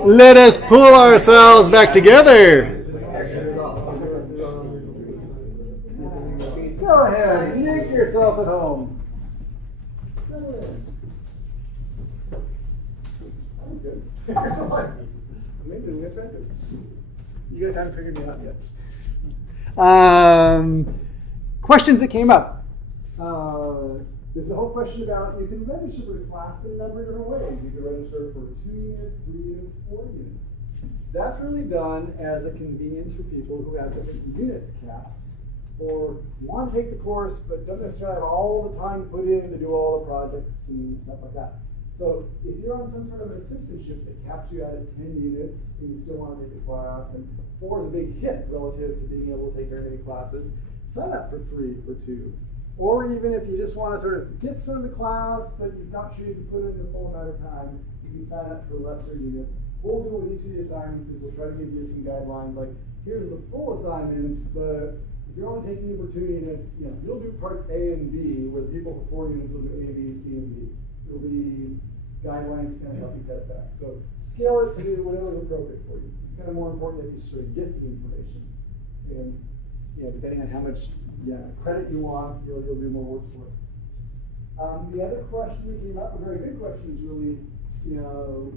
Let us pull ourselves back together. Go ahead, make yourself at home. That was good. Amazingly effective. You guys haven't figured me out yet. Questions that came up. There's a whole question about you can register for a class in a number of different ways. You can register for 2 units, 3 units, 4 units. That's really done as a convenience for people who have different units caps or want to take the course but don't necessarily have all the time put in to do all the projects and stuff like that. So if you're on some sort of an assistantship that caps you out at 10 units and you still want to take the class, and 4 is a big hit relative to being able to take very many classes, sign up for 3 or 2. Or even if you just want to sort of get started the class, but you're not sure you can put it in a full amount of time, you can sign up for lesser units. What we'll do with each of the assignments is we'll try to give you some guidelines, like here's the full assignment, but if you're only taking it for 2 units, you'll do parts A and B, where the people for 4 units will do A, B, C, and D. There'll be guidelines to kind of help you cut it back. So scale it to whatever is appropriate for you. It's kind of more important that you sort of get the information. And depending on how much credit you want, you'll do more work for it. The other question that came up, a very good question, is really,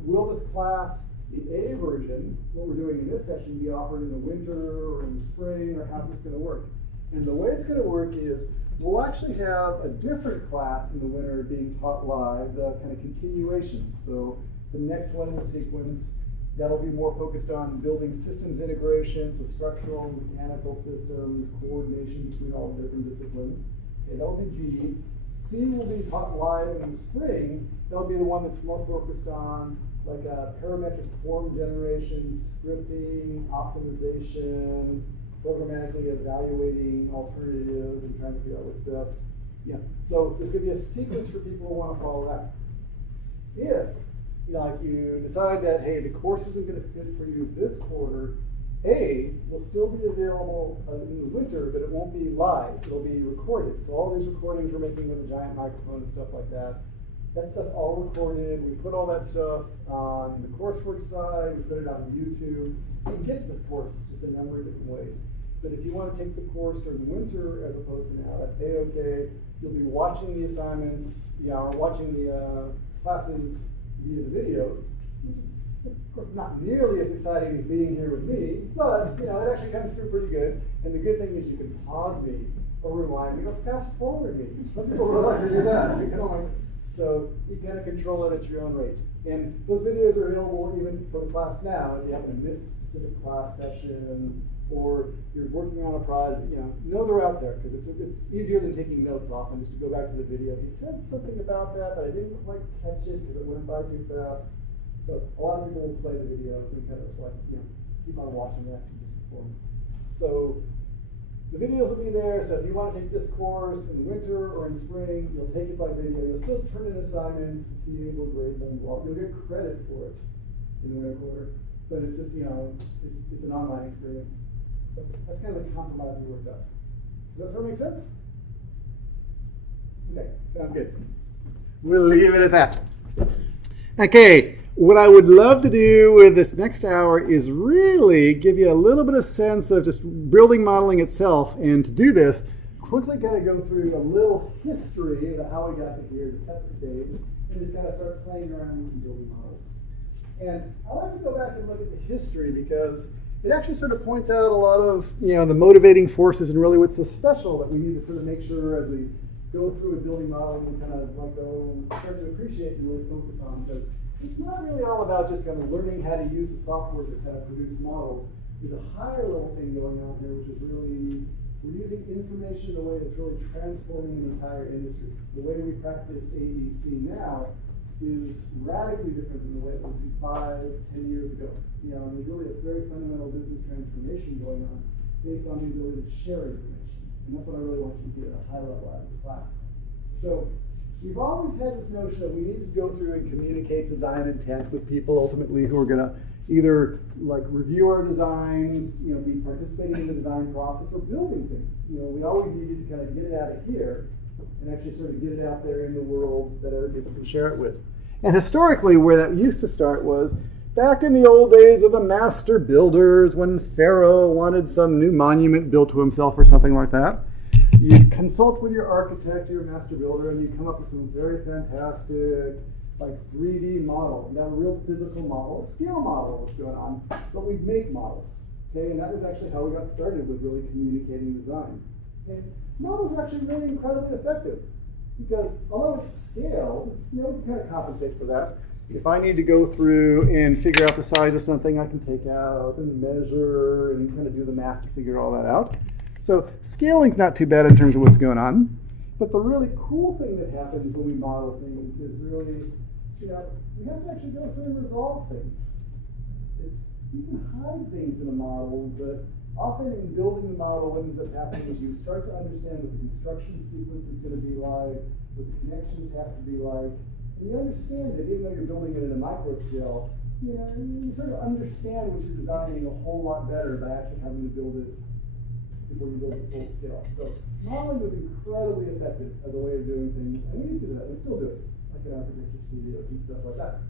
will this class, the A version, what we're doing in this session, be offered in the winter or in the spring, or how's this going to work? And the way it's going to work is we'll actually have a different class in the winter being taught live, the kind of continuation. So the next one in the sequence, that'll be more focused on building systems integration, so structural and mechanical systems, coordination between all the different disciplines. Okay, that'll be G. C will be taught live in the spring. That'll be the one that's more focused on like parametric form generation, scripting, optimization, programmatically evaluating alternatives and trying to figure out what's best. So there's going to be a sequence for people who want to follow that. If you decide that, hey, the course isn't going to fit for you this quarter, A will still be available in the winter, but it won't be live. It'll be recorded. So all these recordings we're making with a giant microphone and stuff like that, that stuff's all recorded. We put all that stuff on the coursework side. We put it on YouTube. You can get the course just a number of different ways. But if you want to take the course during the winter as opposed to now, that's A-OK. You'll be watching the assignments, or watching the classes via the videos. Of course, not nearly as exciting as being here with me, but it actually comes through pretty good. And the good thing is you can pause me or rewind me or fast forward me. Some people would like to do that. So you kind of control it at your own rate. And those videos are available even for the class now. If you happen to miss a specific class session or you're working on a project, know they're out there because it's easier than taking notes often just to go back to the video. He said something about that, but I didn't quite catch it because it went by too fast. So a lot of people will play the videos and kind of keep on watching that in different forms. So the videos will be there. So if you want to take this course in the winter or in spring, you'll take it by video. You'll still turn in assignments. The TAs will grade them. You'll get credit for it in the winter quarter. But it's just, it's an online experience. So that's kind of the compromise we worked out. Does that sort of make sense? Okay, sounds good. We'll leave it at that. Okay, what I would love to do with this next hour is really give you a little bit of sense of just building modeling itself. And to do this, quickly kind of go through a little history of how we got to here to set the stage, and just kind of start playing around with some building models. And I like to go back and look at the history because it actually sort of points out a lot of the motivating forces and really what's so special that we need to sort of make sure as we go through a building model and kind of start to appreciate and really focus on, because it's not really all about just kind of learning how to use the software to kind of produce models. There's a higher level thing going on here, which is really we're using information in a way that's really transforming the entire industry. The way we practice AEC now is radically different than the way it was 5-10 years ago. And there's really a very fundamental business transformation going on based on the ability to share information. And that's what I really want you to get at a high level out of this class. So we've always had this notion that we need to go through and communicate design intent with people ultimately who are going to either review our designs, be participating in the design process or building things. We always needed to kind of get it out of here and actually sort of get it out there in the world that other people can share it with. And historically, where that used to start was back in the old days of the master builders, when Pharaoh wanted some new monument built to himself or something like that, you'd consult with your architect, your master builder, and you'd come up with some very fantastic, like 3D model. Not a real physical model, a scale model was going on, but we'd make models. Okay, and that was actually how we got started with really communicating design. Okay, models are actually really incredibly effective because although it's scaled, you know, we can kind of compensate for that. If I need to go through and figure out the size of something, I can take out and measure and kind of do the math to figure all that out. So scaling's not too bad in terms of what's going on. But the really cool thing that happens when we model things is really, you know, we have to actually go through and resolve things. You can hide things in a model, but often in building the model, what ends up happening is you start to understand what the construction sequence is going to be like, what the connections have to be like, and you understand that even though you're building it at a micro scale, you know, you sort of understand what you're designing a whole lot better by actually having to build it before you build it full scale. So modeling was incredibly effective as a way of doing things, and we used to do that, we still do it, like in architecture studios and stuff like that.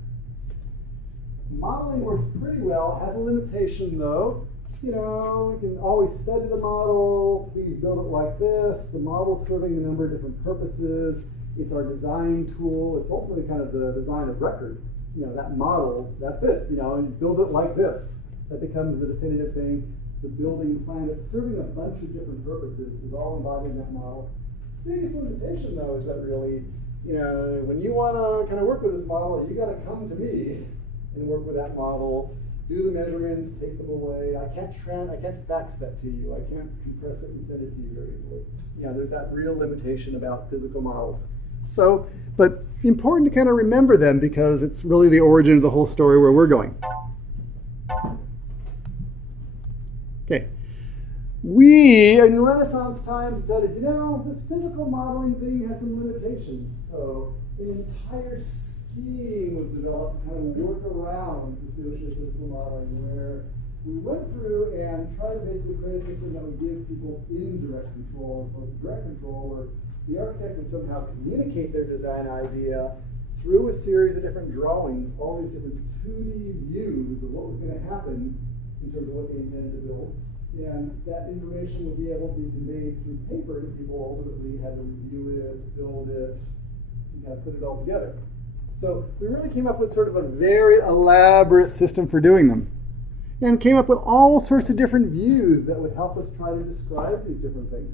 Modeling works pretty well, has a limitation though. You know, we can always study the model, please build it like this. The model's serving a number of different purposes. It's our design tool. It's ultimately kind of the design of record. You know, that model, that's it. You know, you build it like this. That becomes the definitive thing. The building plan, it's serving a bunch of different purposes, is all embodied in that model. The biggest limitation though is that really, you know, when you want to kind of work with this model, you got to come to me and work with that model, do the measurements, take them away. I can't fax that to you. I can't compress it and send it to you very easily. You know, there's that real limitation about physical models. So, but important to kind of remember them because it's really the origin of the whole story where we're going. Okay. We, in Renaissance times, decided, you know, this physical modeling thing has some limitations. So an entire scheme was developed to kind of work around the physical modeling, where we went through and tried to basically create a system that would give people indirect control as opposed to direct control, where the architect would somehow communicate their design idea through a series of different drawings, all these different 2D views of what was going to happen in terms of what they intended to build. And that information would be able to be conveyed through paper to people who ultimately had to review it, build it, and kind of put it all together. So we really came up with sort of a very elaborate system for doing them. And came up with all sorts of different views that would help us try to describe these different things.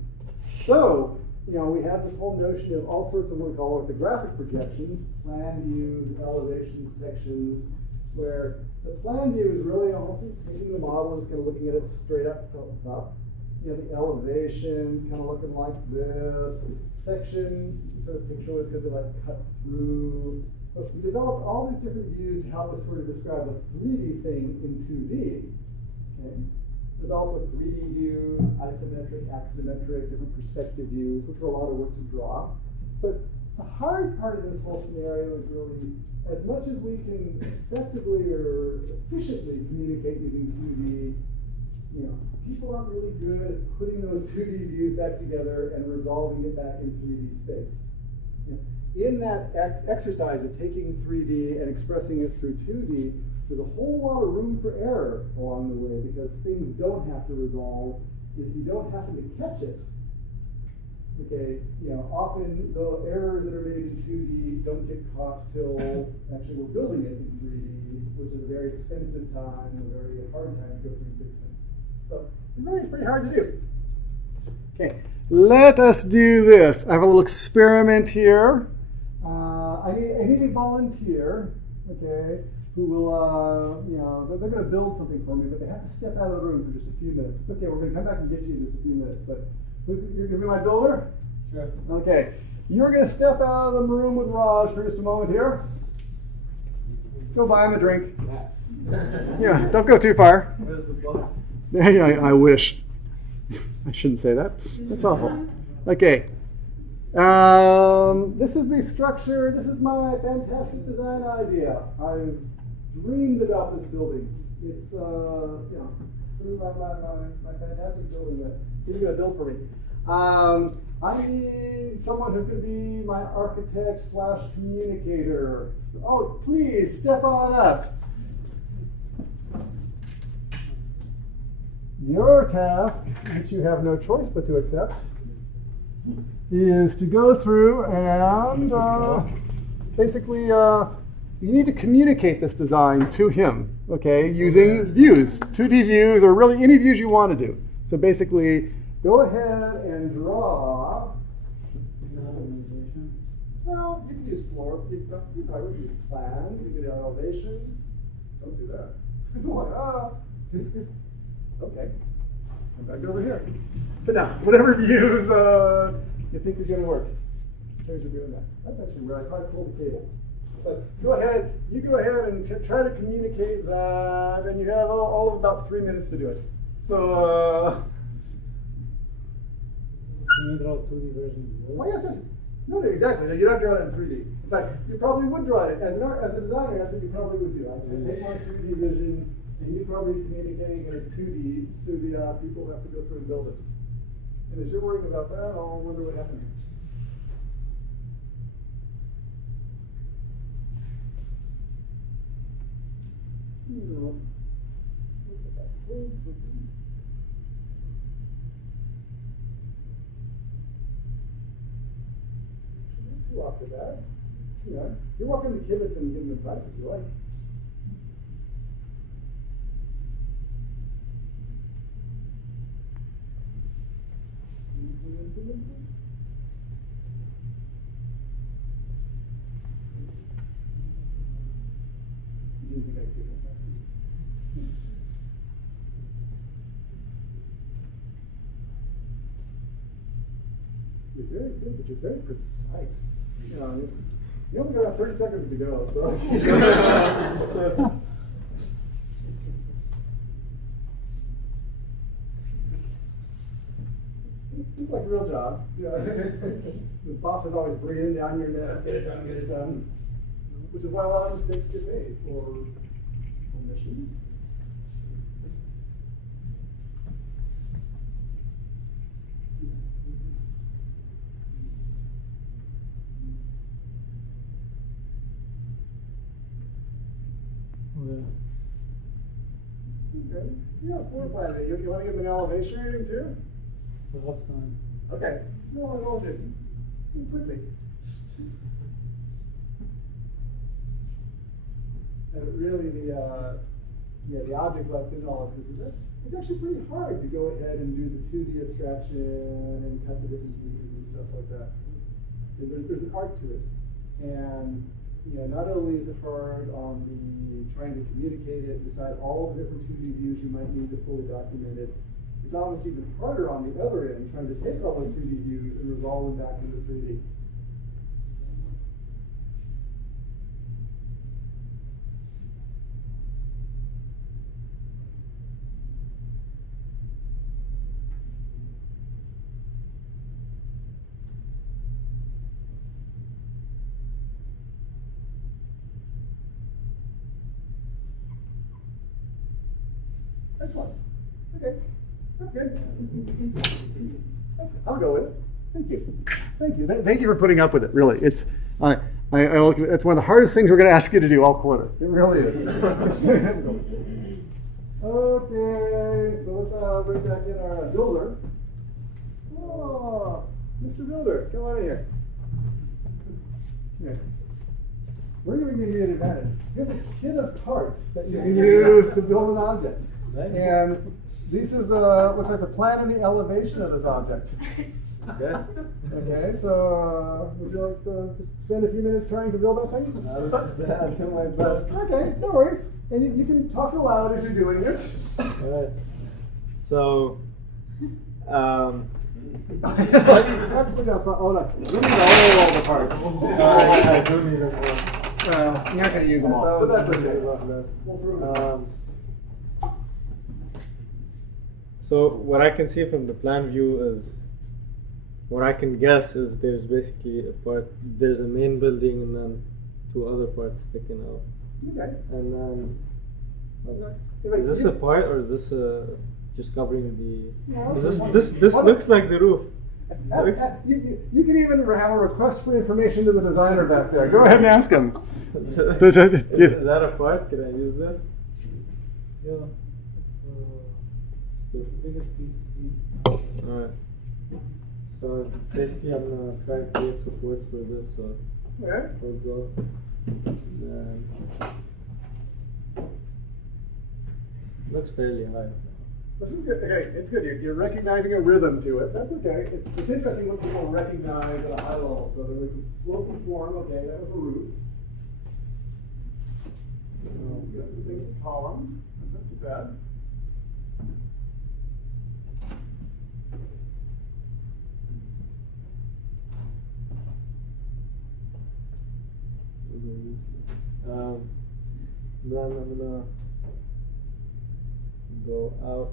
So, you know, we had this whole notion of all sorts of what we call orthographic projections, plan views, elevations, sections, where the plan view is really almost taking the model and just kind of looking at it straight up from the top. You know, the elevations kind of looking like this. Section, you sort of picture what it's going to be like cut through. But we developed all these different views to help us sort of describe a 3D thing in 2D. Okay? There's also 3D views, isometric, axonometric, different perspective views, which are a lot of work to draw. But the hard part of this whole scenario is really, as much as we can effectively or efficiently communicate using 2D, you know, people aren't really good at putting those 2D views back together and resolving it back in 3D space. You know, in that exercise of taking 3D and expressing it through 2D, there's a whole lot of room for error along the way because things don't have to resolve if you don't happen to catch it. Okay, you know, often the errors that are made in 2D don't get caught till actually we're building it in 3D, which is a very expensive time, a very hard time to go through and fix things. So it's really pretty hard to do. Okay, let us do this. I have a little experiment here. I need a volunteer, okay, who will, you know, they're going to build something for me, but they have to step out of the room for just a few minutes. It's okay, we're going to come back and get you in just a few minutes, but you're going to be my builder? Sure. Okay, you're going to step out of the room with Raj for just a moment here. Go buy him a drink. Yeah, don't go too far. Yeah, I wish. I shouldn't say that. That's awful. Okay. This is the structure. This is my fantastic design idea. I've dreamed about this building. It's, you know, my fantastic building that you're going to build for me. I need someone who's going to be my architect / communicator. Oh, please step on up. your task, which you have no choice but to accept, is to go through and basically you need to communicate this design to him, okay, using views, 2D views, or really any views you want to do. So basically, go ahead and draw. Well, you can use floor, you can probably use plans, you can do elevations. Don't do that. Okay, come back over here. But now, whatever views you think is going to work in terms of doing that. That's actually where I probably pulled the cable. But go ahead, you go ahead and try to communicate that, and you have all of about 3 minutes to do it. So, can you draw 2D version? well, yes. No, exactly. You don't draw it in 3D. In fact, you probably would draw it as a designer. That's what you probably would do. I'd take my 3D vision, and you probably communicating it as 2D, so the people have to go through and build it. And as you're worrying about that, I'll wonder what happened here. Too after that, you're welcome to kibitz and give them advice if you like. You think I could do that? You're very good, but you're very precise. You only got about 30 seconds to go, so. It's like real jobs. The boss is always breathing down your neck, get it done. Which is why a lot of mistakes get made, or omissions. Okay. Yeah, floor plan. You want to give them an elevation or anything too? Rough time. Okay. No, I won't do. Quickly. And really, the object lesson analysis is that it's actually pretty hard to go ahead and do the 2D abstraction and cut the different pieces and stuff like that. There's an art to it, and not only is it hard on the trying to communicate it, decide all the different 2D views you might need to fully document it. It's almost even harder on the other end, trying to take all those 2D views and resolve them back into 3D. Excellent. Okay, that's good. I'll go with it. Thank you. Thank you. Thank you for putting up with it. Really, it's it's one of the hardest things we're going to ask you to do all quarter. It really is. Okay, so let's bring back in our builder. Oh, Mr. Builder, come on in here. Yeah. We're going to give you an advantage. Here's a kit of parts that you can use to build an object. And this is looks like the plan and the elevation of this object. Okay. Okay, so would you like to just spend a few minutes trying to build that thing? I'll do my best. Okay, no worries. And you can talk aloud as you're doing it. Alright. So, You have to put down, hold on. You need all the parts. Alright, I do need them all. Well, you're not going to use them all, but that's okay. So what I can see from the plan view is, what I can guess is there's basically there's a main building and then two other parts sticking out. Okay. And then, is this a part or is this just covering the? No, this looks like the roof. You can even have a request for information to the designer back there. Go ahead and ask him. Is that a part? Can I use this? Yeah. This biggest piece is Alright. So basically I'm gonna try to create supports for this, so Okay. holds off. Then looks fairly high. This is good. Okay, it's good. You're recognizing a rhythm to it. That's okay. It's interesting when people recognize at a high level. So there was a sloping form. Okay, that was a roof. You got some things with columns. That's not too bad. Then I'm gonna go out.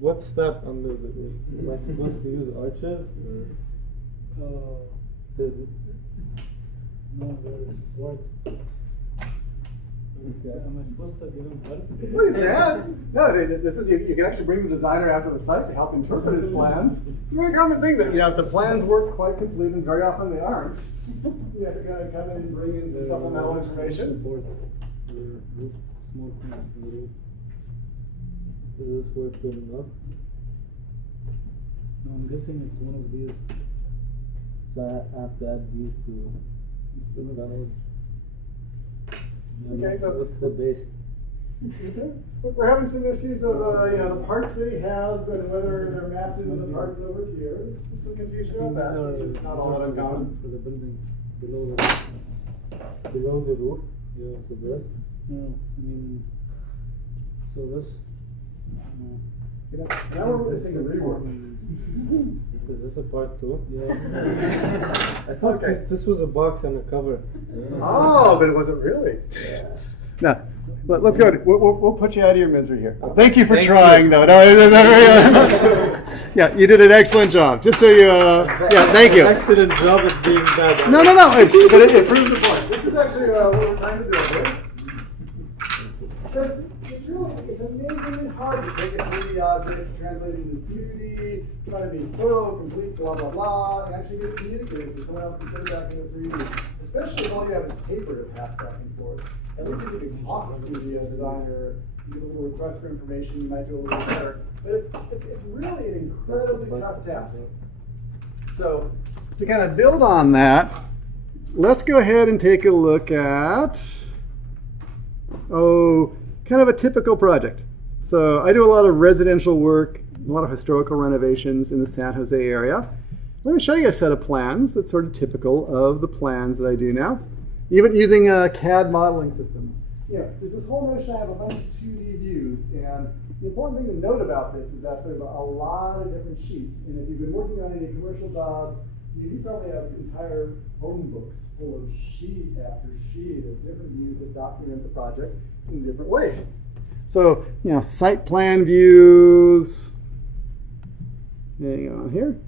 What's that under the roof? Am I supposed to use arches? There's no, there is words. okay. Am I supposed to give him help? Well, you can. No, this is you can actually bring the designer out to the site to help interpret his plans. It's a very common thing that if the plans weren't quite complete, and very often they aren't, you have to kind of come in and bring in some supplemental information. Support the roof, small plans for the roof. Does this work good enough? No, I'm guessing it's one of these. So I have to add these to Instead of those. Okay, so what's the base? Okay. We're having some issues of the parts that he has and whether they're mapped into the parts over here. There's some confusion about that, which is not all that uncommon. For the building below the roof. Below the roof? Yeah. So this? No, I mean, so this. Now we're missing a rework. Is this a part too? Yeah. I thought Okay. this was a box and a cover. Oh, but it wasn't really. Now, let's go. We'll put you out of your misery here. Thank you for trying, though. No, yeah, you did an excellent job. Just so you, yeah, thank you. Excellent job at being bad. No. But it proves the point. This is actually what we're trying to do here. But it's amazingly hard to take a 3D object, translate it into 2D, try to be thorough, complete, blah, blah, blah, and actually get it communicated so someone else can put it back into 3D. Especially if all you have is paper to pass back and forth. At least if you can talk to the designer, you get a little request for information, you might do a little bit better. But it's really an incredibly tough task. So to kind of build on that, let's go ahead and take a look at, kind of a typical project. So I do a lot of residential work, a lot of historical renovations in the San Jose area. Let me show you a set of plans that's sort of typical of the plans that I do now, even using CAD modeling systems. There's this whole notion I have a bunch of 2D views, and the important thing to note about this is that there's a lot of different sheets, and if you've been working on any commercial jobs, you probably have entire phone books full of sheet after sheet of different views that document the project in different ways. So, site plan views, hang on here.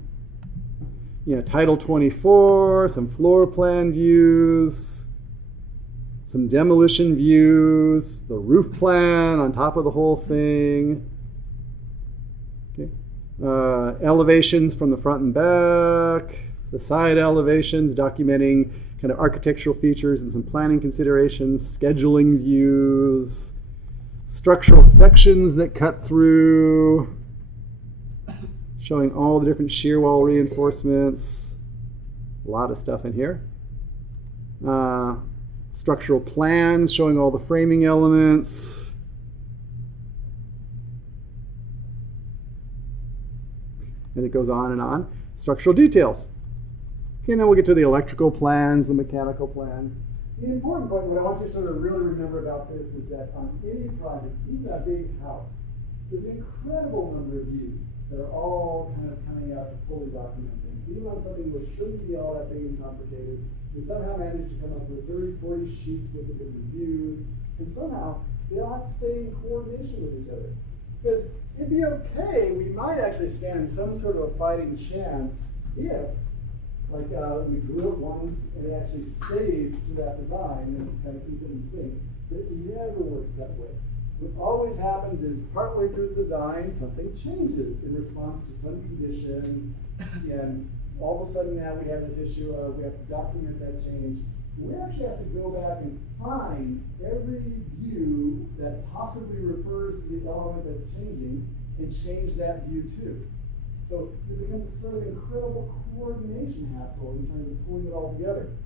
Title 24, some floor plan views, some demolition views, the roof plan on top of the whole thing. Okay. Elevations from the front and back, the side elevations documenting kind of architectural features and some planning considerations, scheduling views, structural sections that cut through, showing all the different shear wall reinforcements, a lot of stuff in here. Structural plans showing all the framing elements. And it goes on and on. Structural details. Okay, now we'll get to the electrical plans, the mechanical plans. The important point, what I want you to sort of really remember about this is that on any project, even a big house, there's an incredible number of views that are all kind of coming out to fully document things. Even on something which shouldn't be all that big and complicated, we somehow manage to come up with 30, 40 sheets with the different views, and somehow they all have to stay in coordination with each other. Because it'd be okay, we might actually stand some sort of a fighting chance if, like, we drew it once and it actually saved to that design and kind of keep it in sync. But it never works that way. What always happens is partway through the design, something changes in response to some condition, and all of a sudden now we have this issue of we have to document that change. we actually have to go back and find every view that possibly refers to the element that's changing and change that view too. So it becomes a sort of incredible coordination hassle in terms of pulling it all together.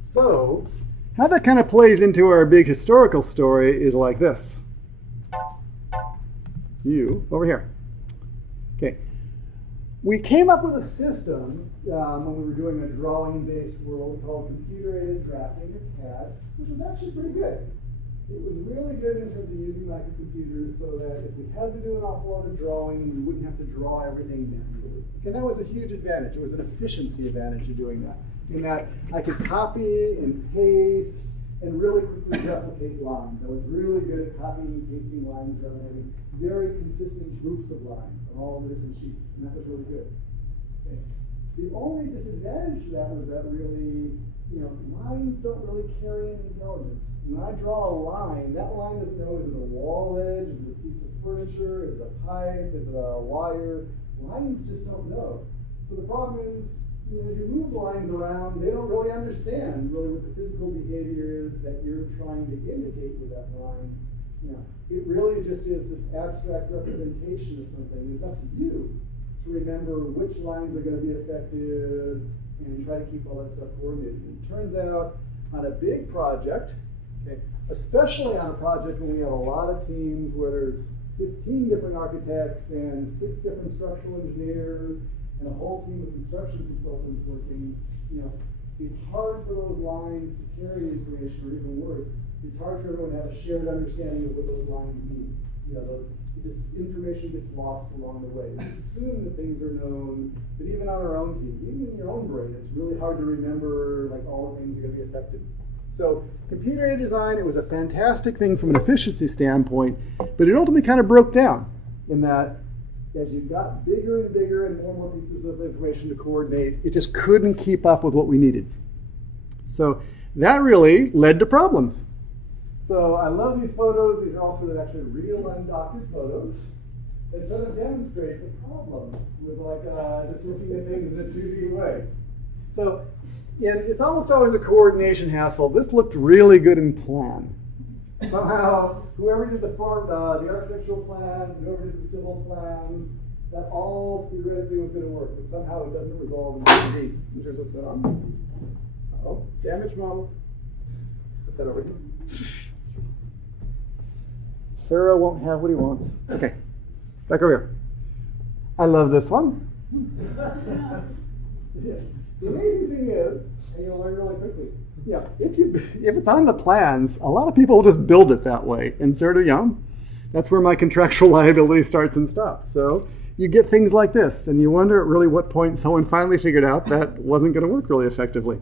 So, how that kind of plays into our big historical story is like this. You, over here. Okay. We came up with a system when we were doing a drawing-based world called computer-aided drafting, or CAD, which was actually pretty good. It was really good in terms of using microcomputers so that if we had to do an awful lot of drawing, we wouldn't have to draw everything manually. And that was a huge advantage. It was an efficiency advantage of doing that. In that I could copy and paste and really quickly replicate lines. I was really good at copying and pasting lines rather than having very consistent groups of lines on all the different sheets, and that was really good. Okay. The only disadvantage to that was that really, lines don't really carry any intelligence. When I draw a line, that line doesn't know, is it a wall edge, is it a piece of furniture, is it a pipe, is it a wire? Lines just don't know. So the problem is, as you move lines around, they don't really understand really what the physical behavior is that you're trying to indicate with that line. It really just is this abstract representation of something. It's up to you to remember which lines are going to be effective and try to keep all that stuff coordinated. It turns out on a big project, okay, especially on a project when we have a lot of teams where there's 15 different architects and 6 different structural engineers and a whole team of construction consultants working, it's hard for those lines to carry information, or even worse, it's hard for everyone to have a shared understanding of what those lines mean. Information gets lost along the way. We assume that things are known, but even on our own team, even in your own brain, it's really hard to remember all the things that are going to be affected. So computer-aided design, it was a fantastic thing from an efficiency standpoint, but it ultimately kind of broke down in that as you got bigger and bigger and more pieces of information to coordinate, it just couldn't keep up with what we needed. So that really led to problems. So I love these photos. These are all sort of actually real undoctored photos. They sort of demonstrate the problem with just looking at things in a 2D way. So it's almost always a coordination hassle. This looked really good in plan. Somehow, whoever did the architectural plans, whoever did the civil plans, that all theoretically was going to work, but somehow it doesn't resolve in 3D. In terms of what's going on. Oh, damage model. Put that over here. Pharaoh won't have what he wants. Okay, back over here. I love this one. The amazing thing is, and you'll learn really quickly, if it's on the plans, a lot of people will just build it that way. And sort of, that's where my contractual liability starts and stops. So you get things like this, and you wonder at really what point someone finally figured out that wasn't going to work really effectively.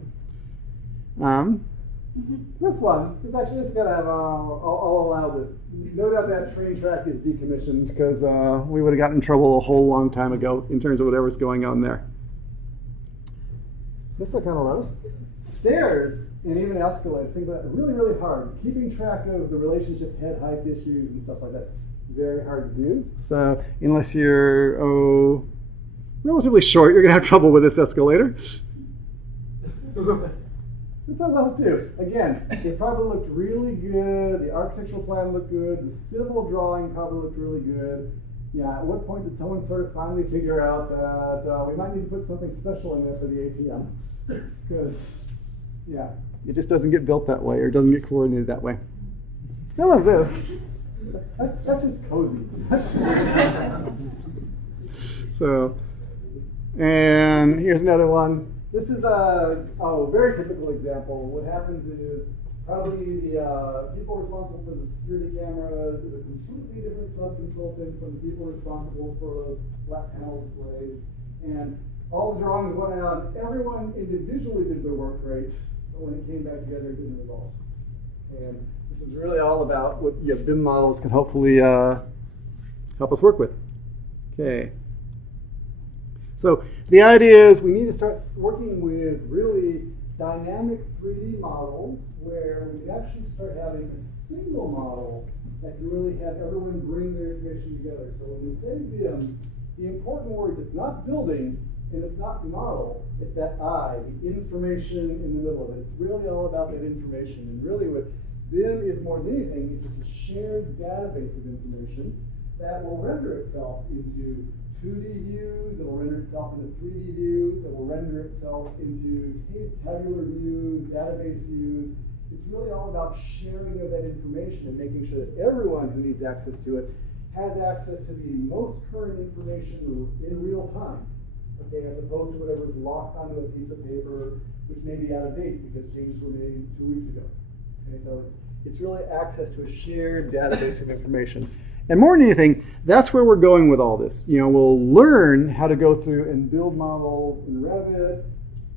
This one is actually just going to have, I'll allow this. No doubt that train track is decommissioned because we would have gotten in trouble a whole long time ago in terms of whatever's going on there. This I kind of love. Stairs and even escalators, things like that, really, really hard. Keeping track of the relationship head height issues and stuff like that, very hard to do. So unless you're relatively short, you're going to have trouble with this escalator. This I love too. Again, it probably looked really good. The architectural plan looked good. The civil drawing probably looked really good. At what point did someone sort of finally figure out that we might need to put something special in there for the ATM? Because, it just doesn't get built that way or doesn't get coordinated that way. I love this. That's just cozy. So, and here's another one. This is a very typical example. What happens is probably the people responsible for the security cameras is a completely different sub-consultant from the people responsible for those flat panel displays. And all the drawings went out. Everyone individually did their work great, but when it came back together, it didn't resolve. And this is really all about what BIM models can hopefully help us work with. Okay. So the idea is we need to start working with really dynamic 3D models where we can actually start having a single model that can really have everyone bring their information together. So when we say BIM, the important words, it's not building, And it's not model, it's that I, the information in the middle of it. It's really all about that information. And really what BIM is more than anything is it's a shared database of information that will render itself into 2D views, it will render itself into 3D views, it will render itself into tabular views, database views. It's really all about sharing of that information and making sure that everyone who needs access to it has access to the most current information in real time, okay, as opposed to whatever is locked onto a piece of paper, which may be out of date because changes were made 2 weeks ago. Okay, so it's really access to a shared database of information. And more than anything, that's where we're going with all this. You know, we'll learn how to go through and build models in Revit,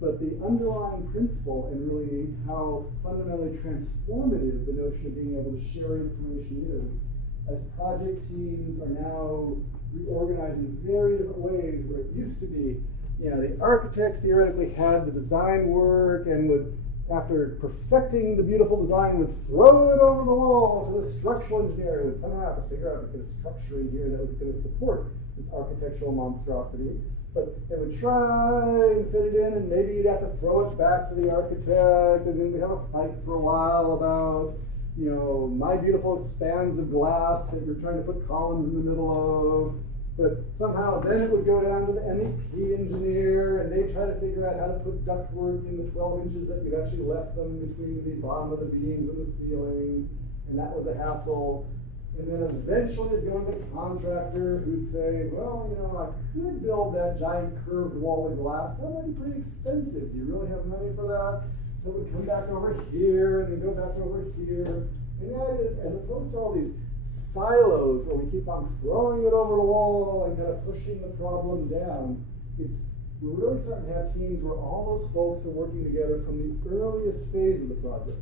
but the underlying principle and really how fundamentally transformative the notion of being able to share information is, as project teams are now reorganized in very different ways, where it used to be, you know, the architect theoretically had the design work and would, after perfecting the beautiful design, would throw it over the wall to the structural engineer who would somehow have to figure out a structure in here that was going to support this architectural monstrosity. But they would try and fit it in, and maybe you'd have to throw it back to the architect, and then we'd have a fight for a while about, you know, my beautiful spans of glass that you're trying to put columns in the middle of. But somehow then it would go down to the MEP engineer, and they try to figure out how to put ductwork in the 12 inches that you've actually left them between the bottom of the beams and the ceiling, and that was a hassle. And then eventually it'd go to the contractor who'd say, well, you know, I could build that giant curved wall of glass, but that might be pretty expensive. Do you really have money for that? So it would come back over here, and then go back over here. And that is, as opposed to all these silos where we keep on throwing it over the wall and kind of pushing the problem down, we're really starting to have teams where all those folks are working together from the earliest phase of the project.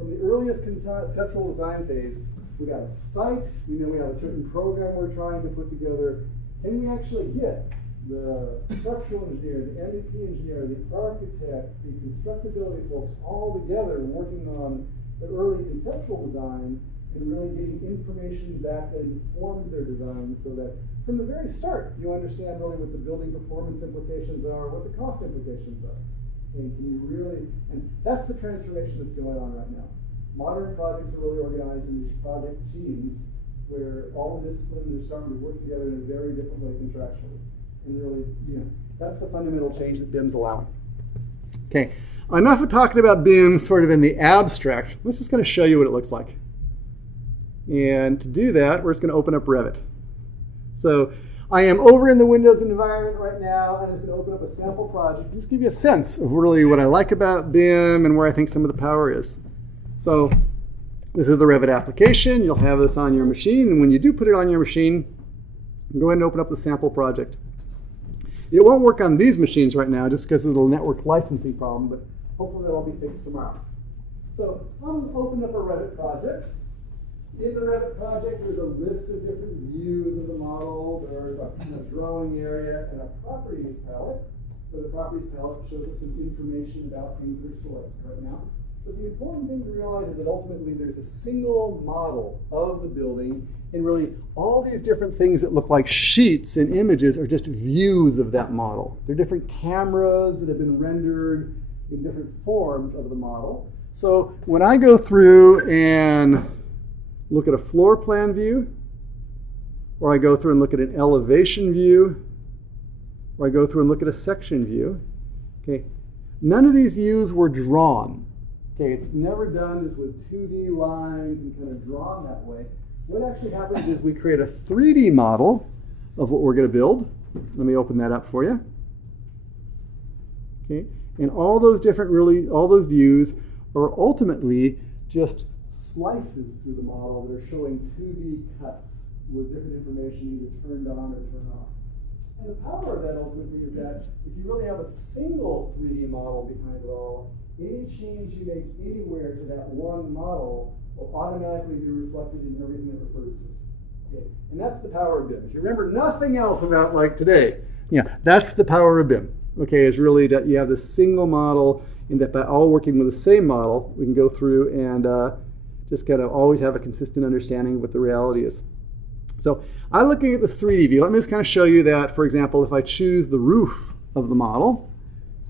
From the earliest conceptual design phase, we got a site, we know we have a certain program we're trying to put together, and we actually get the structural engineer, the MEP engineer, the architect, the constructability folks all together working on the early conceptual design and really getting information back that informs their design, so that from the very start you understand really what the building performance implications are, what the cost implications are. And can you really, and that's the transformation that's going on right now. Modern projects are really organized in these project teams where all the disciplines are starting to work together in a very different way contractually. And really, you know, that's the fundamental change that BIM's allowing. Okay, enough of talking about BIM sort of in the abstract. Let's just kind of show you what it looks like. And to do that, we're just going to open up Revit. So I am over in the Windows environment right now, and I'm just going to open up a sample project and just give you a sense of really what I like about BIM and where I think some of the power is. So this is the Revit application. You'll have this on your machine, and when you do put it on your machine, go ahead and open up the sample project. It won't work on these machines right now just because of the network licensing problem, but hopefully that'll be fixed tomorrow. So I'm open up a Revit project. In the Revit project, there's a list of different views of the model. There's a kind of drawing area and a properties palette, where the properties palette shows us some information about things that are selected right now. But the important thing to realize is that ultimately there's a single model of the building, and really all these different things that look like sheets and images are just views of that model. They're different cameras that have been rendered in different forms of the model. So when I go through and look at a floor plan view, or I go through and look at an elevation view, or I go through and look at a section view, okay, none of these views were drawn. Okay, it's never done just with 2D lines and kind of drawn that way. What actually happens is we create a 3D model of what we're going to build. Let me open that up for you. Okay, and all those different, all those views are ultimately just slices through the model that are showing 2D cuts with different information either turned on or turned off. And the power of that ultimately is that if you really have a single 3D model behind it all, any change you make anywhere to that one model will automatically be reflected in everything that refers to it. Okay? And that's the power of BIM. If you remember nothing else about like today, yeah, that's the power of BIM. Okay, is really that you have this single model, and that by all working with the same model, we can go through and just kind of always have a consistent understanding of what the reality is. So I'm looking at this 3D view. Let me just kind of show you that, for example, if I choose the roof of the model.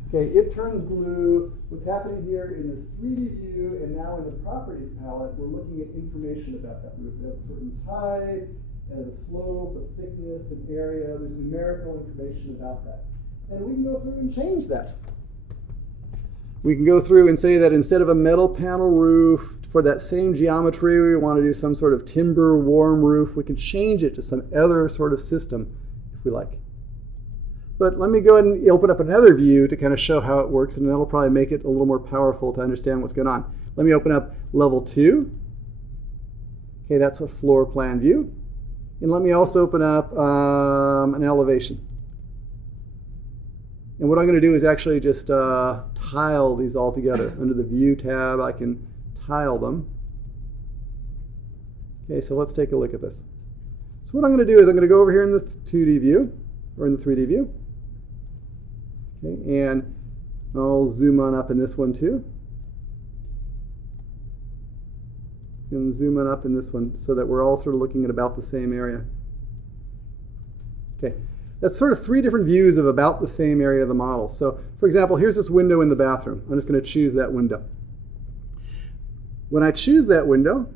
Okay, it turns blue. What's happening here in this 3D view and now in the properties palette, we're looking at information about that roof. It has a certain type, and a slope, a thickness, an area. There's numerical information about that. And we can go through and change that. We can go through and say that instead of a metal panel roof, for that same geometry, we want to do some sort of timber warm roof. We can change it to some other sort of system if we like. But let me go ahead and open up another view to kind of show how it works, and that'll probably make it a little more powerful to understand what's going on. Let me open up level 2. Okay, that's a floor plan view. And let me also open up an elevation. And what I'm going to do is actually just tile these all together. Under the View tab, I can tile them. Okay, so let's take a look at this. So what I'm going to do is I'm going to go over here in the 2D view, or in the 3D view. Okay, and I'll zoom on up in this one too. And zoom on up in this one so that we're all sort of looking at about the same area. Okay, that's sort of 3 different views of about the same area of the model. So, for example, here's this window in the bathroom. I'm just going to choose that window. When I choose that window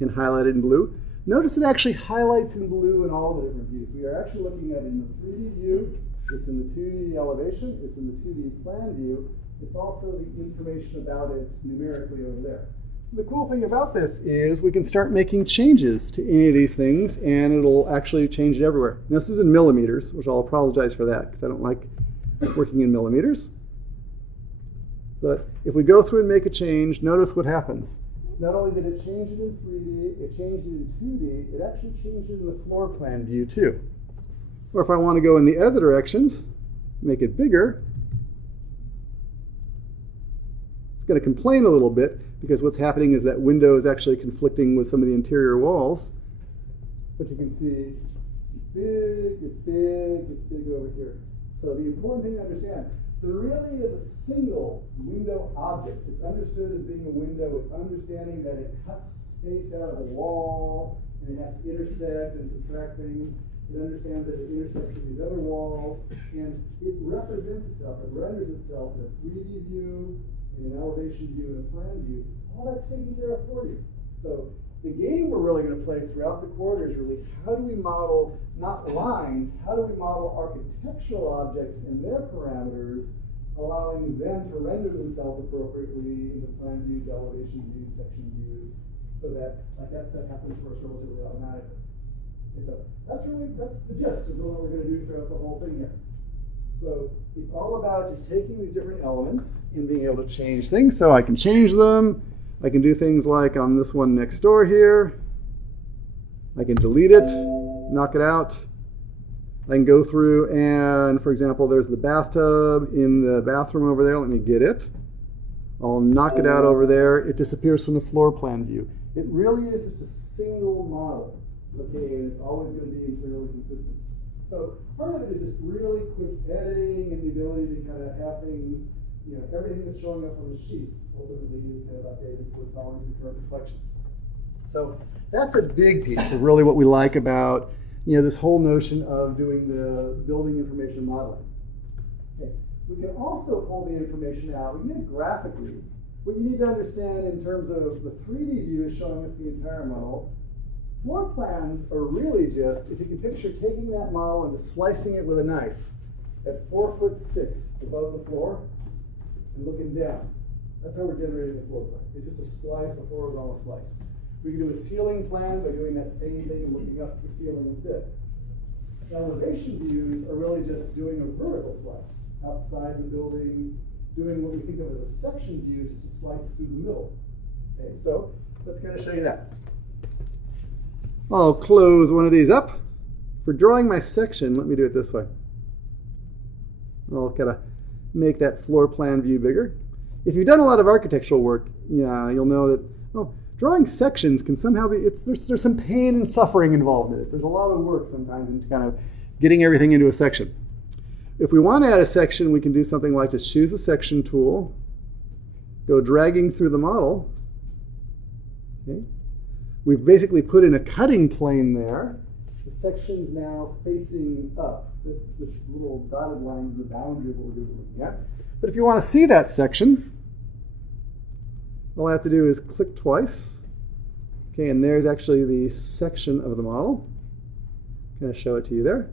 and highlight it in blue, notice it actually highlights in blue in all the different views. We are actually looking at it in the 3D view, it's in the 2D elevation, it's in the 2D plan view, it's also the information about it numerically over there. So the cool thing about this is we can start making changes to any of these things and it'll actually change it everywhere. Now this is in millimeters, which I'll apologize for that because I don't like working in millimeters. But if we go through and make a change, notice what happens. Not only did it change it in 3D, it changed it in 2D, it actually changed it in the floor plan view too. Or if I want to go in the other directions, make it bigger, it's going to complain a little bit because what's happening is that window is actually conflicting with some of the interior walls. But you can see it's big, it's big, it's big over here. So the important thing to understand, there really is a single window object. It's understood as being a window. It's understanding that it cuts space out of a wall and it has to intersect and subtract things. It understands that it intersects with these other walls and it represents itself. It renders itself in a 3D view, in an elevation view, and a plan view. All that's taken care of for you. So the game we're really going to play throughout the quarter is really how do we model, not lines, how do we model architectural objects and their parameters, allowing them to render themselves appropriately in the plan views, elevation views, section views, so that like that stuff happens for us relatively automatically. Okay, so that's the gist of what we're going to do throughout the whole thing here. So it's all about just taking these different elements and being able to change things. So I can change them. I can do things like on this one next door here. I can delete it, knock it out. I can go through and, for example, there's the bathtub in the bathroom over there. Let me get it. I'll knock it out over there. It disappears from the floor plan view. It really is just a single model, okay, and it's always going to be fairly consistent. So part of it is just really quick editing and the ability to kind of have things, you know, everything that's showing up on the sheets ultimately is kind of updated, so it's always in current reflection. So that's a big piece of really what we like about, you know, this whole notion of doing the building information modeling. Okay. We can also pull the information out. We can do it graphically. What you need to understand in terms of the 3D view is showing us the entire model. Floor plans are really just, if you can picture taking that model and just slicing it with a knife at 4'6" above the floor and looking down. That's how we're generating a floor plan. It's just a slice, a horizontal slice. We can do a ceiling plan by doing that same thing and looking up the ceiling instead. Elevation views are really just doing a vertical slice outside the building, doing what we think of as a section view, just a slice through the middle. Okay, so let's kind of show you that. I'll close one of these up. For drawing my section, let me do it this way. I'll kind of make that floor plan view bigger. If you've done a lot of architectural work, yeah, you'll know that drawing sections can somehow be, there's some pain and suffering involved in it. There's a lot of work sometimes in kind of getting everything into a section. If we want to add a section, we can do something like just choose a section tool, go dragging through the model. Okay. We've basically put in a cutting plane there. The section's now facing up. This little dotted line is the boundary of what we're looking at. But if you want to see that section, all I have to do is click twice. Okay, and there's actually the section of the model. I'm going to show it to you there.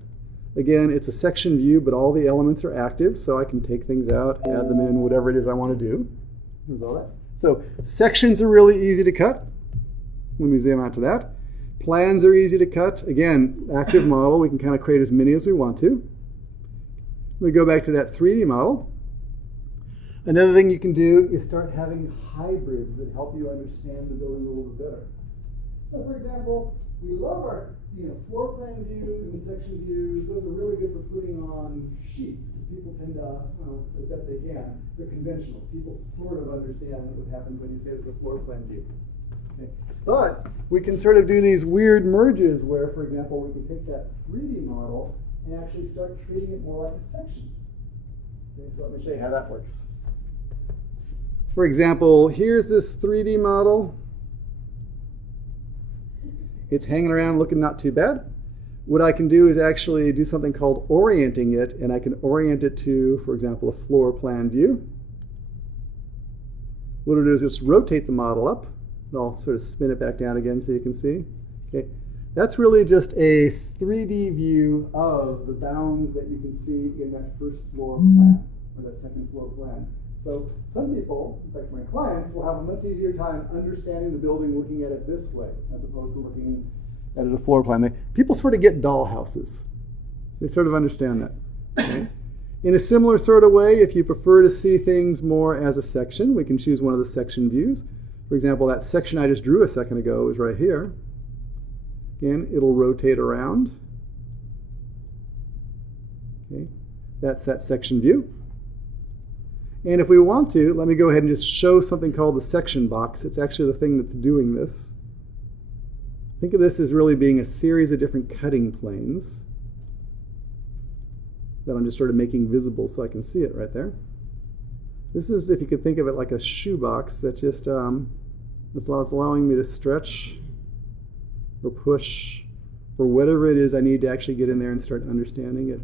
Again, it's a section view, but all the elements are active, so I can take things out, add them in, whatever it is I want to do. There's all that. So sections are really easy to cut. Let me zoom out to that. Plans are easy to cut. Again, active model, we can kind of create as many as we want to. We go back to that 3D model. Another thing you can do is start having hybrids that help you understand the building a little bit better. So for example, we love our floor plan views and section views. Those are really good for putting on sheets because people tend to, as best they can, they're conventional. People sort of understand what happens when you say there's a floor plan view. Okay. But we can sort of do these weird merges where, for example, we can take that 3D model and actually start treating it more like a section. Okay, so let me show you how that works. For example, here's this 3D model. It's hanging around looking not too bad. What I can do is actually do something called orienting it, and I can orient it to, for example, a floor plan view. What it'll do is just rotate the model up. And I'll sort of spin it back down again so you can see. Okay, that's really just a 3D view of the bounds that you can see in that first floor plan, or that second floor plan. So some people, in fact my clients, will have a much easier time understanding the building looking at it this way, as opposed to looking at it a floor plan. People sort of get doll houses. They sort of understand that. Okay? In a similar sort of way, if you prefer to see things more as a section, we can choose one of the section views. For example, that section I just drew a second ago is right here. Again, it'll rotate around. Okay, that's that section view. And if we want to, let me go ahead and just show something called the section box. It's actually the thing that's doing this. Think of this as really being a series of different cutting planes that I'm just sort of making visible so I can see it right there. This is, if you could think of it like a shoebox that just it's allowing me to stretch or push or whatever it is I need to actually get in there and start understanding it.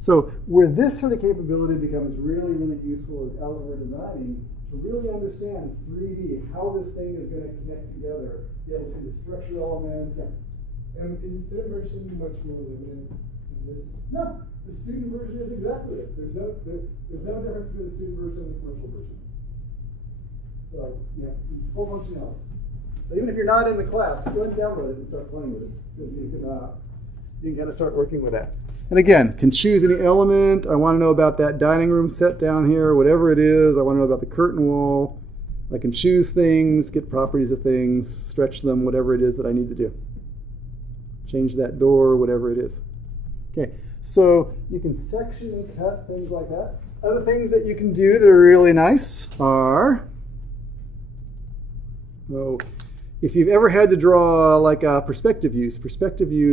So where this sort of capability becomes really, really useful is as we're designing to really understand 3D, how this thing is going to connect together, be able to see the structural elements. Yeah. Is the student version much more limited than this? No, the student version is exactly this. There's no difference between the student version and the commercial version. So, yeah, full functionality. So even if you're not in the class, go ahead and download it and start playing with it. You can kind of start working with that. And again, can choose any element. I want to know about that dining room set down here, whatever it is. I want to know about the curtain wall. I can choose things, get properties of things, stretch them, whatever it is that I need to do. Change that door, whatever it is. Okay, so you can section and cut, things like that. Other things that you can do that are really nice are, if you've ever had to draw like perspective views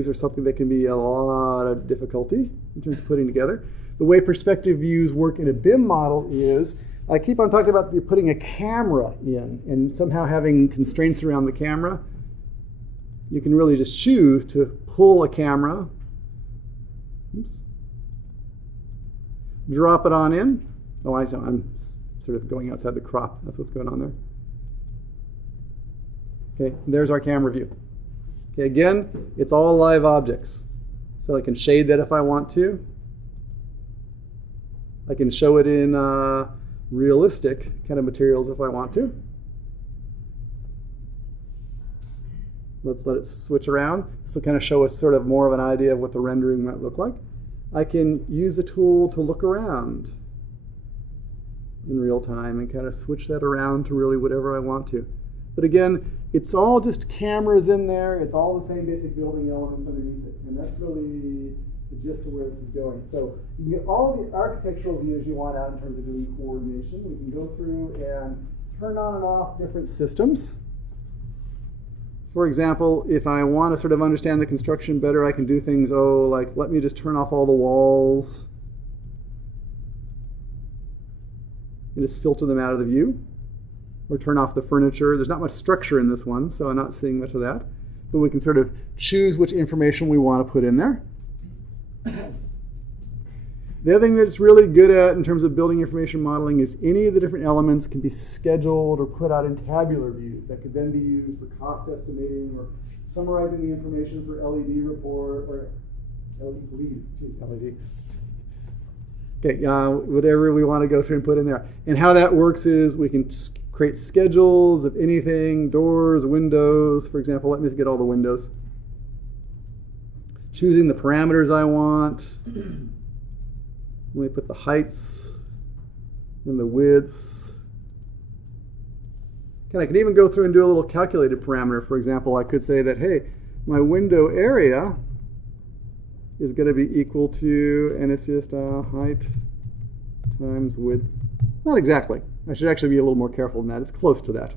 are something that can be a lot of difficulty in terms of putting together. The way perspective views work in a BIM model is, I keep on talking about putting a camera in and somehow having constraints around the camera. You can really just choose to pull a camera, drop it on in. I'm sort of going outside the crop. That's what's going on there. Okay, there's our camera view. Okay, again, it's all live objects. So I can shade that if I want to. I can show it in realistic kind of materials if I want to. Let's let it switch around. This will kind of show us sort of more of an idea of what the rendering might look like. I can use the tool to look around in real time and kind of switch that around to really whatever I want to. But again, it's all just cameras in there. It's all the same basic building elements underneath it. And that's really the gist of where this is going. So you can get all the architectural views you want out in terms of doing coordination. We can go through and turn on and off different systems. For example, if I want to sort of understand the construction better, I can do things, like let me just turn off all the walls and just filter them out of the view. Or turn off the furniture. There's not much structure in this one, so I'm not seeing much of that. but we can sort of choose which information we want to put in there. The other thing that it's really good at in terms of building information modeling is any of the different elements can be scheduled or put out in tabular views that could then be used for cost estimating or summarizing the information for LED report or LED. Okay, whatever we want to go through and put in there. And how that works is we can create schedules of anything, doors, windows. For example, let me get all the windows. Choosing the parameters I want. Let me put the heights and the widths. And I can even go through and do a little calculated parameter. For example, I could say that, hey, my window area is going to be equal to, and it's just height times width. Not exactly. I should actually be a little more careful than that. It's close to that.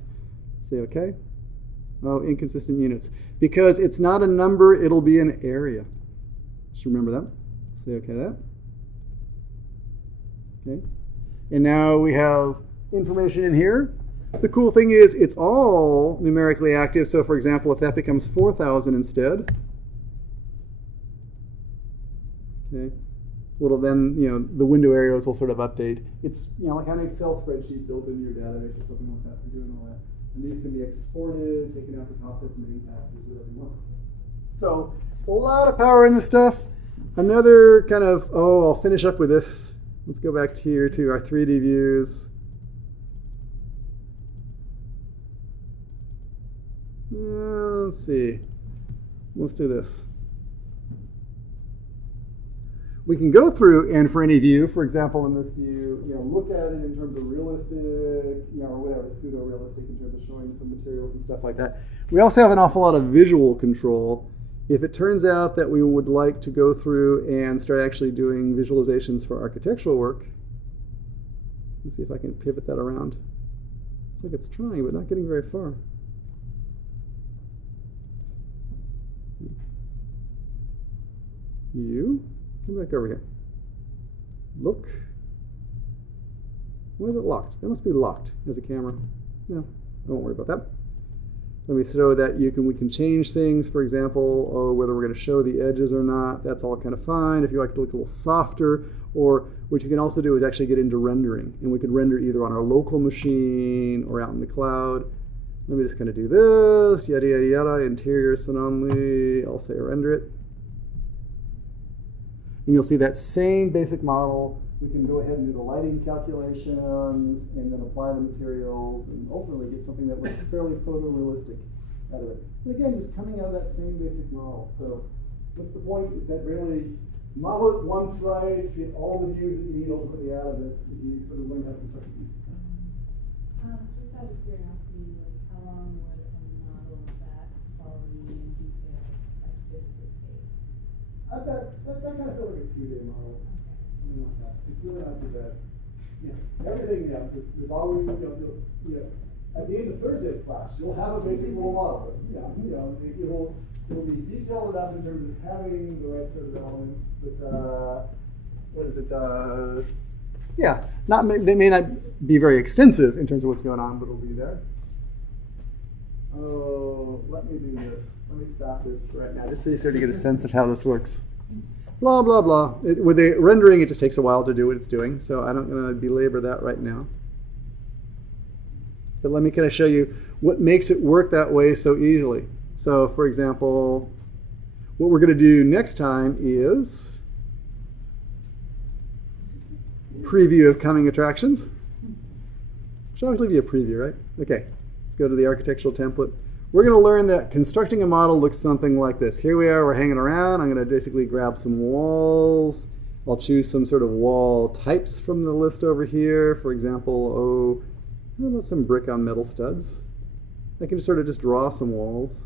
Say OK. Oh, inconsistent units. Because it's not a number, it'll be an area. Just remember that. Say OK to that. Okay. And now we have information in here. The cool thing is it's all numerically active. So for example, if that becomes 4,000 instead, okay, well then, the window areas will sort of update. It's, like an Excel spreadsheet built into your database or something like that for doing all that. And these can be exported, taken out to cost estimating packages, whatever you want. So a lot of power in this stuff. Another kind of, I'll finish up with this. Let's go back here to our 3D views. Let's see. Let's do this. We can go through and for any view, for example, in this view, look at it in terms of realistic, or whatever, pseudo-realistic in terms of showing some materials and stuff like that. We also have an awful lot of visual control. If it turns out that we would like to go through and start actually doing visualizations for architectural work, let's see if I can pivot that around. It's like it's trying, but not getting very far. Come back over here. Look. Why is it locked? That must be locked as a camera. No, I won't worry about that. Let me show that we can change things. For example, whether we're going to show the edges or not. That's all kind of fine. If you like to look a little softer, or what you can also do is actually get into rendering, and we could render either on our local machine or out in the cloud. Let me just kind of do this. Yada yada yada. Interior only. I'll say render it. And you'll see that same basic model. We can go ahead and do the lighting calculations and then apply the materials and ultimately get something that looks fairly photorealistic out of it. And again, just coming out of that same basic model. So what's the point? Is that really model it once right, get all the views that you need ultimately out of it, you sort of learn how to construct these. Just out of curiosity, how long would a model of that quality and detail typically take? I bet that kind of feels like a 2-day model. Something like that. It's really not too bad. Everything, there's always, at the end of Thursday's class, you'll have a basic little model. It'll be detailed enough in terms of having the right set of elements, but what is it? They may not be very extensive in terms of what's going on, but it'll be there. Oh, let me do this. Let me stop this right now, just so you sort of get a sense of how this works. Blah, blah, blah. With the rendering, it just takes a while to do what it's doing, so I'm not going to belabor that right now. But let me kind of show you what makes it work that way so easily. So, for example, what we're going to do next time is preview of coming attractions. Should always leave you a preview, right? Okay, let's go to the architectural template. We're going to learn that constructing a model looks something like this. Here we are, we're hanging around. I'm going to basically grab some walls. I'll choose some sort of wall types from the list over here. For example, how about some brick on metal studs? I can just sort of just draw some walls.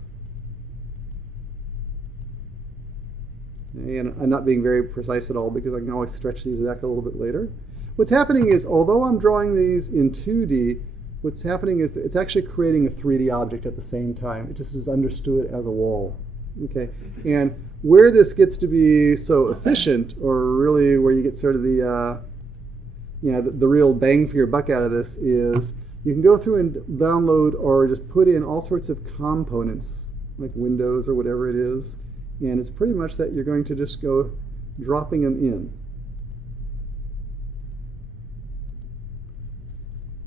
And I'm not being very precise at all because I can always stretch these back a little bit later. What's happening is, although I'm drawing these in 2D, what's happening is it's actually creating a 3D object at the same time. It just is understood as a wall. Okay, and where this gets to be so efficient, or really where you get sort of the real bang for your buck out of this, is you can go through and download or just put in all sorts of components. like windows or whatever it is. And it's pretty much that you're going to just go dropping them in.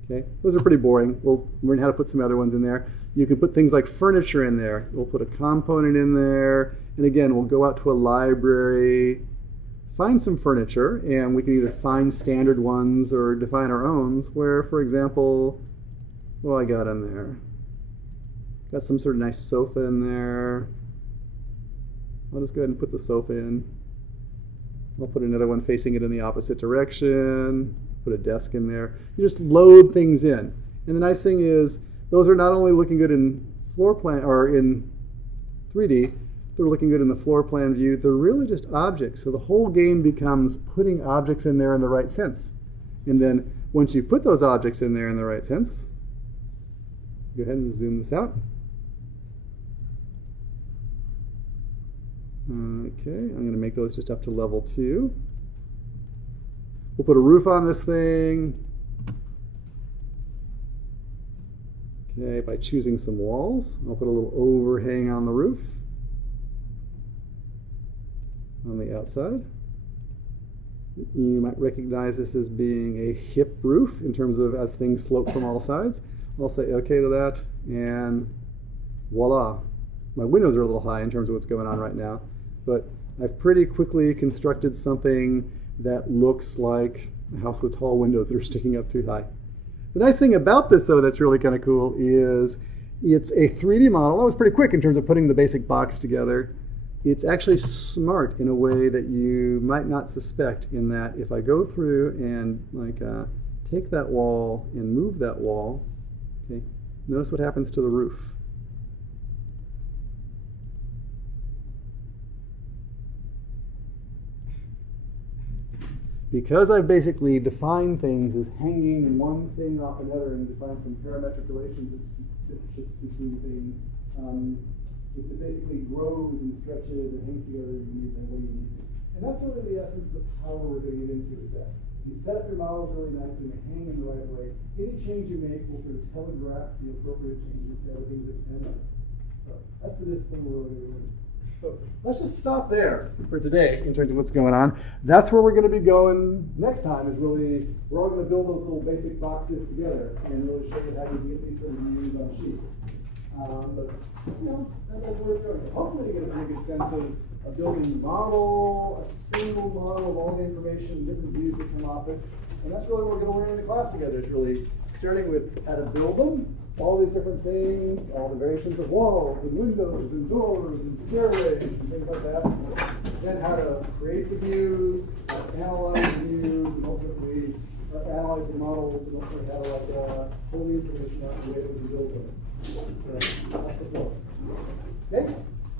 Okay, those are pretty boring. We'll learn how to put some other ones in there. You can put things like furniture in there. We'll put a component in there. And again, we'll go out to a library, find some furniture, and we can either find standard ones or define our own, where, for example, what do I got in there? Got some sort of nice sofa in there. I'll just go ahead and put the sofa in. I'll put another one facing it in the opposite direction. Put a desk in there. You just load things in. And the nice thing is, those are not only looking good in floor plan or in 3D, they're looking good in the floor plan view. They're really just objects. So the whole game becomes putting objects in there in the right sense. And then once you put those objects in there in the right sense, go ahead and zoom this out. Okay, I'm going to make those just up to level 2. We'll put a roof on this thing. Okay, by choosing some walls, I'll put a little overhang on the roof on the outside. You might recognize this as being a hip roof in terms of as things slope from all sides. I'll say okay to that, and voila. My windows are a little high in terms of what's going on right now, but I've pretty quickly constructed something that looks like a house with tall windows that are sticking up too high. The nice thing about this, though, that's really kind of cool is it's a 3D model. That was pretty quick in terms of putting the basic box together. It's actually smart in a way that you might not suspect, in that if I go through and take that wall and move that wall, okay, notice what happens to the roof. Because I've basically defined things as hanging one thing off another and defined some parametric relationships between things, it basically grows and stretches and hangs together the way you need to. And that's really the essence of the power we're going to get into, is that you set up your models really nicely and they hang in the right way. Any change you make will sort of telegraph the appropriate changes to other things that depend on it. So that's the discipline we're really doing. So let's just stop there for today in terms of what's going on. That's where we're going to be going next time, is really, we're all going to build those little basic boxes together and really show you how you get these sort of views on sheets. But, you know, that's where it's going. So hopefully you get a pretty good sense of building a model, a single model of all the information, different views that come off it. And that's really what we're going to learn in the class together, is really starting with how to build them, all these different things, all the variations of walls and windows and doors and stairways and things like that. Then how to create the views, how to analyze the views, and ultimately analyze the models, and ultimately how to pull the information out and be able to build them. So that's the flow. Okay?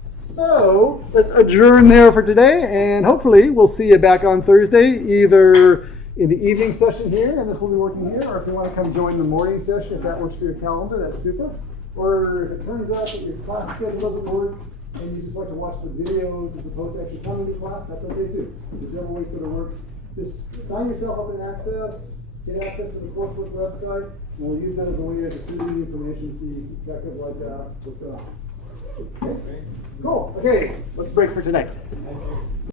So let's adjourn there for today, and hopefully we'll see you back on Thursday, either in the evening session here, and this will be working here, or if you want to come join the morning session, if that works for your calendar, that's super. Or if it turns out that your class schedule doesn't work and you just like to watch the videos as opposed to actually coming to class, that's okay too. Whichever way sort of works. Just sign yourself up in Access, get access to the coursework website, and we'll use that as a way to distribute information so you keep track of what's going on. Okay? Cool. Okay, let's break for tonight.